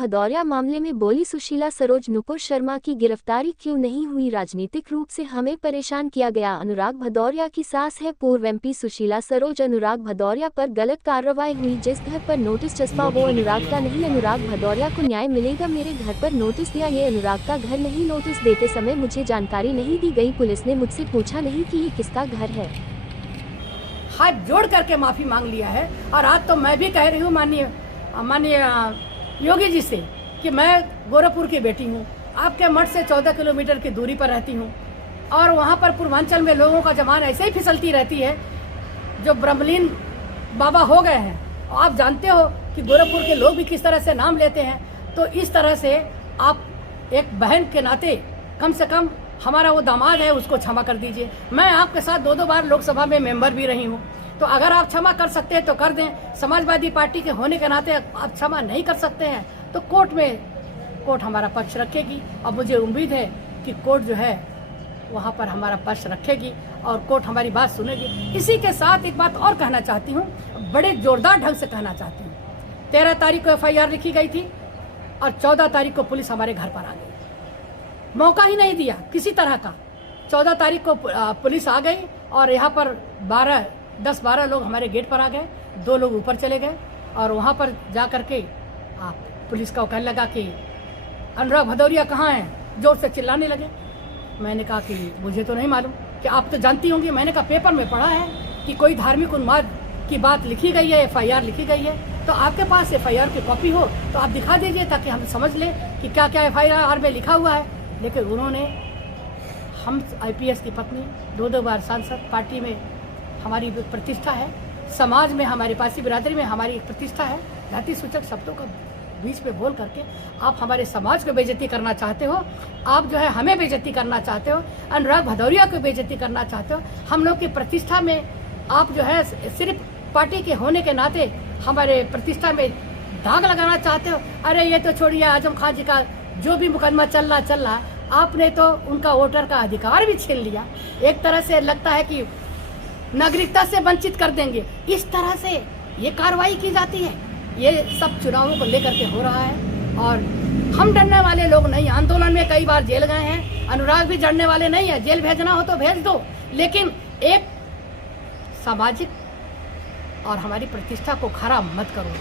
भदौरिया मामले में बोली सुशीला सरोज। नुपुर शर्मा की गिरफ्तारी क्यों नहीं हुई? राजनीतिक रूप से हमें परेशान किया गया। अनुराग भदौरिया की सास है पूर्व एमपी सुशीला सरोज। अनुराग भदौरिया पर गलत कार्रवाई हुई। जिस घर पर नोटिस चस्पा वो अनुराग का नहीं। अनुराग भदौरिया को न्याय मिलेगा। मेरे घर पर नोटिस दिया, ये अनुराग का घर नहीं। नोटिस देते समय मुझे जानकारी नहीं दी गई। पुलिस ने मुझसे पूछा नहीं कि ये किसका घर है। हाथ जोड़ करके माफी मांग लिया है। और आज तो मैं भी कह रही हूँ माननीय योगी जी से कि मैं गोरखपुर की बेटी हूँ, आपके मठ से 14 किलोमीटर की दूरी पर रहती हूँ और वहाँ पर पूर्वांचल में लोगों का जमान ऐसे ही फिसलती रहती है जो ब्रह्मलीन बाबा हो गए हैं। आप जानते हो कि गोरखपुर के लोग भी किस तरह से नाम लेते हैं। तो इस तरह से आप एक बहन के नाते कम से कम हमारा वो दामाद है उसको क्षमा कर दीजिए। मैं आपके साथ दो बार लोकसभा में मेंबर भी रही हूँ, तो अगर आप क्षमा कर सकते हैं तो कर दें। समाजवादी पार्टी के होने के नाते आप क्षमा नहीं कर सकते हैं तो कोर्ट हमारा पक्ष रखेगी। और मुझे उम्मीद है कि कोर्ट जो है वहाँ पर हमारा पक्ष रखेगी और कोर्ट हमारी बात सुनेगी। इसी के साथ एक बात और कहना चाहती हूँ, बड़े जोरदार ढंग से कहना चाहती हूँ। 13 तारीख को FIR लिखी गई थी और 14 तारीख को पुलिस हमारे घर पर आ गई। मौका ही नहीं दिया किसी तरह का। 14 तारीख को पुलिस आ गई और यहाँ पर 10-12 लोग हमारे गेट पर आ गए। 2 लोग ऊपर चले गए और वहाँ पर जा कर के पुलिस का कहने लगा कि अनुराग भदौरिया कहाँ हैं, जोर से चिल्लाने लगे। मैंने कहा कि मुझे तो नहीं मालूम। कि आप तो जानती होंगी। मैंने कहा पेपर में पढ़ा है कि कोई धार्मिक उन्माद की बात लिखी गई है, FIR लिखी गई है, तो आपके पास FIR की कॉपी हो तो आप दिखा दीजिए ताकि हम समझ लें कि क्या क्या FIR में लिखा हुआ है। लेकिन उन्होंने, हम IPS की पत्नी, 2 बार सांसद, पार्टी में हमारी प्रतिष्ठा है, समाज में हमारी पारसी बिरादरी में हमारी एक प्रतिष्ठा है। जाति सूचक शब्दों का बीच में बोल करके आप हमारे समाज को बेइज्जती करना चाहते हो। आप जो है हमें बेइज्जती करना चाहते हो, अनुराग भदौरिया को बेइज्जती करना चाहते हो। हम लोग की प्रतिष्ठा में आप जो है सिर्फ पार्टी के होने के नाते हमारे प्रतिष्ठा में दाग लगाना चाहते हो। अरे ये तो छोड़िए, आजम खान जी का जो भी मुकदमा चल रहा, आपने तो उनका वोटर का अधिकार भी छीन लिया। एक तरह से लगता है कि नागरिकता से वंचित कर देंगे। इस तरह से ये कार्रवाई की जाती है। ये सब चुनावों को लेकर के हो रहा है और हम डरने वाले लोग नहीं। आंदोलन में कई बार जेल गए हैं, अनुराग भी डरने वाले नहीं है। जेल भेजना हो तो भेज दो, लेकिन एक सामाजिक और हमारी प्रतिष्ठा को खराब मत करो।